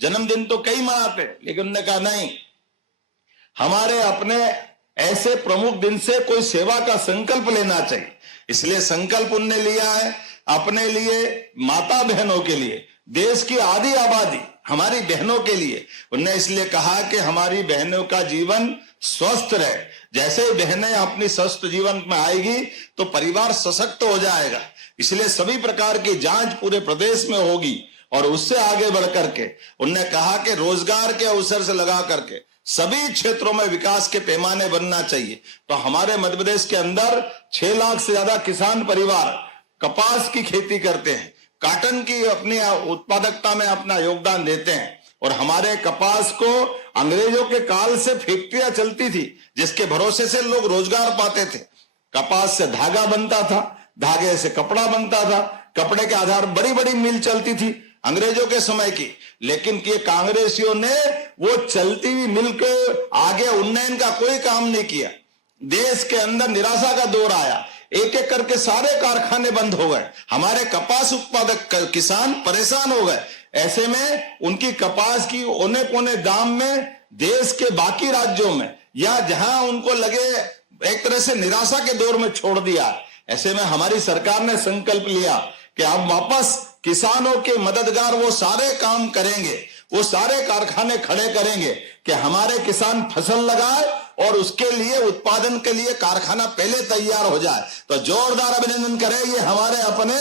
जन्मदिन तो कई मनाते, लेकिन उन्होंने कहा नहीं, हमारे अपने ऐसे प्रमुख दिन से कोई सेवा का संकल्प लेना चाहिए। इसलिए संकल्प उनने लिया है अपने लिए, माता बहनों के लिए, देश की आधी आबादी हमारी बहनों के लिए। उन्होंने इसलिए कहा कि हमारी बहनों का जीवन स्वस्थ रहे। जैसे ही बहनें अपनी स्वस्थ जीवन में आएगी तो परिवार सशक्त हो जाएगा। इसलिए सभी प्रकार की जांच पूरे प्रदेश में होगी और उससे आगे बढ़ करके उन्होंने कहा कि रोजगार के अवसर से लगा करके सभी क्षेत्रों में विकास के पैमाने बनना चाहिए। तो हमारे मध्य प्रदेश के अंदर 6 लाख से ज्यादा किसान परिवार कपास की खेती करते हैं, कॉटन की अपनी उत्पादकता में अपना योगदान देते हैं। और हमारे कपास को अंग्रेजों के काल से फैक्ट्रियां चलती थी जिसके भरोसे से लोग रोजगार पाते थे। कपास से धागा बनता था, धागे से कपड़ा बनता था, कपड़े के आधार बड़ी बड़ी मिल चलती थी अंग्रेजों के समय की। लेकिन ये कांग्रेसियों ने वो चलती हुई मिल के आगे उन्नयन का कोई काम नहीं किया। देश के अंदर निराशा का दौर आया, एक एक करके सारे कारखाने बंद हो गए, हमारे कपास उत्पादक किसान परेशान हो गए। ऐसे में उनकी कपास की औने पौने दाम में देश के बाकी राज्यों में या जहां उनको लगे एक तरह से निराशा के दौर में छोड़ दिया। ऐसे में हमारी सरकार ने संकल्प लिया कि अब वापस किसानों के मददगार वो सारे काम करेंगे, वो सारे कारखाने खड़े करेंगे कि हमारे किसान फसल लगाए और उसके लिए उत्पादन के लिए कारखाना पहले तैयार हो जाए। तो जोरदार अभिनंदन करें ये हमारे अपने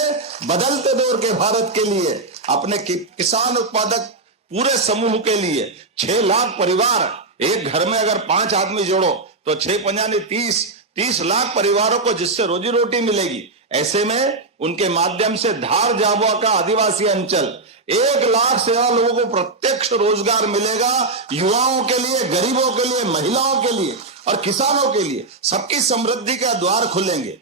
बदलते दौर के भारत के लिए, अपने किसान उत्पादक पूरे समूह के लिए। 6 लाख परिवार, एक घर में अगर 5 आदमी जोड़ो तो 6 पंजानी 30 लाख परिवारों को जिससे रोजी रोटी मिलेगी। ऐसे में उनके माध्यम से धार झाबुआ का आदिवासी अंचल 1 लाख से ज्यादा लोगों को प्रत्यक्ष रोजगार मिलेगा। युवाओं के लिए, गरीबों के लिए, महिलाओं के लिए और किसानों के लिए सबकी समृद्धि का द्वार खुलेंगे।